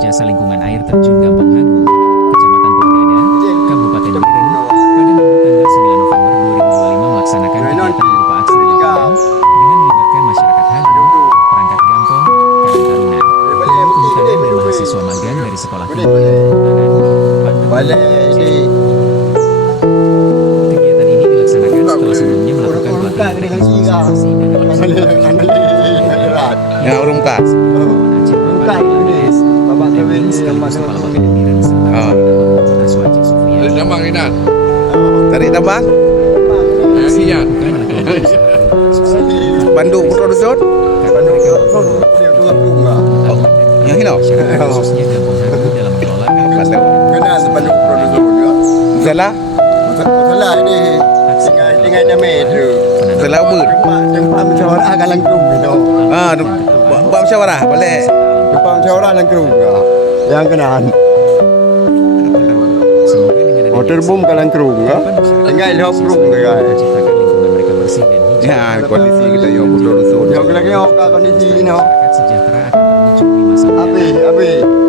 Jasa Lingkungan Air Terjun Gampong Hagu, Kecamatan Peudada, Kabupaten Bireuen, pada Minggu tanggal 9 November 2025 melaksanakan kegiatan berupa aksi di lapangan dengan melibatkan masyarakat Hagu, perangkat Gampong, Karang Taruna, hutanan dan mahasiswa magang dari Sekolah Tinggi Ilmu Banten. Kegiatan ini dilaksanakan setelah sebelumnya melakukan pelatihan teknis konservasi dan ya urung kah? Dari tambang? Iya. Bandung Putro Duson? Yang ini loh? Khususnya Gampong Hagu dalam mengelola Kena Bandung Putro Duson juga. Salah? Salah ini tinggal damai tu. Salah umur? Jumpa musyawarah Langkrung gitu. Buat musyawarah boleh. Jumpa musyawarah Langkrung juga. Yang kenaan. Terbum ke Langkrung ya. Tinggal di Langkrung guys. menciptakan lingkungan mereka bersih dan hijau. Ya, kondisi kita yang Putro Duson. Yang lagi kondisi ini. Masyarakat sejahtera akan terwujud di masa mendatang. Abi.